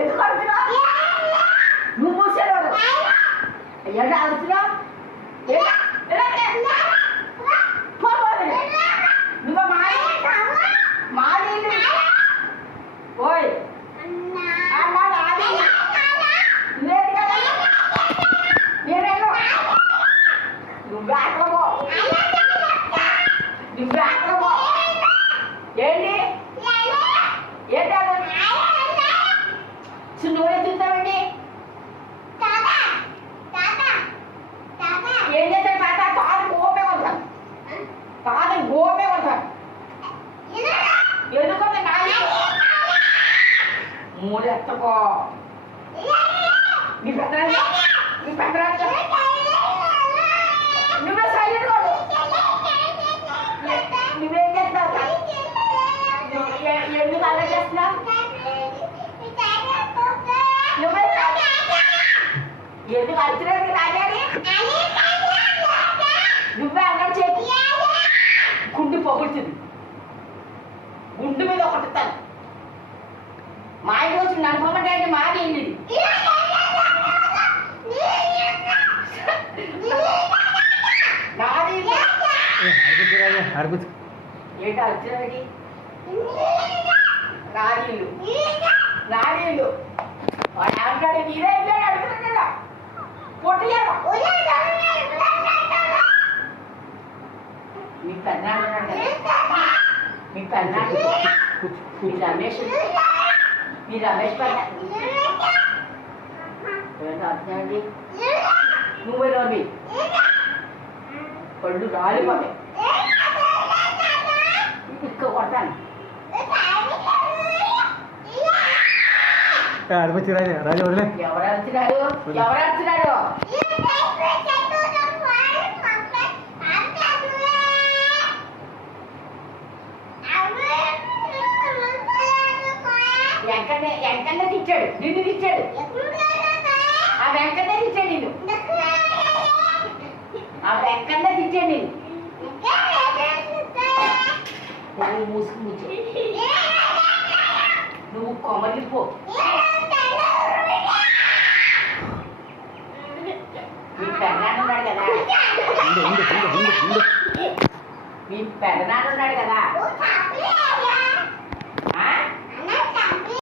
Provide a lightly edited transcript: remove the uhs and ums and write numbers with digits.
ఎందుకు అడుగుతున్నావు? నువ్వు మూసేవాడు ఎలా అడుగుతున్నావు? నువ్వు మాది ఓయ్ లేదు కదా నేనేమో నువ్వు ఆటలో నువ్వు ఆటలో ఏంటి ఏంటి నువ్వే చూస్తావండి ఏం చేస్తాడు తాత తాత గోపే కొడతాను తాత గోపే కొడతాను ఎందుకంటే మూడెత్తకో నీ పెద్దరాజు నీ పెద్దరాజు నువ్వే సైలెంట్ కొడు నువ్వేం చేస్తావు ఎందుకు అలా చేస్తున్నావు నువ్వే ఎందుకు అరిచినది రాజాని నువ్వే అన్నం చేతి గుండు పొగుడుతుంది గుండు మీద ఒకటిస్తాను మా ఇంటి వచ్చి నడపమంటే అంటే మాది ఏంటి నాది ఏంటి అరిచినది నాదీళ్ళు నాదీళ్ళు వాడు ఆడతాడు నీదే ఇదే అడుగుతున్నాడు కదా పొట్టియాడు మీ కన్నాడు మీ కన్నాడు మీ రమేష్ అర్థండి నువ్వే రవి పళ్ళు రాలిపోతాయి ఇక్కడ కొడతాను రాజు వదిలే ఎవరు అడుగుతున్నాడు ఎవరు అడుగుతున్నాడు వెంకన్న తిట్టాడు నిన్ను తిట్టాడు ఆ వెంకన్న తిట్టాడు నిన్ను ఆ వెంకన్న తిట్టాడు నిన్ను నువ్వు మూసుకు నువ్వు కొమలిపో మీ పెద్దనాన్న ఉన్నాడు కదా మీ పెద్దనాన్న ఉన్నాడు కదా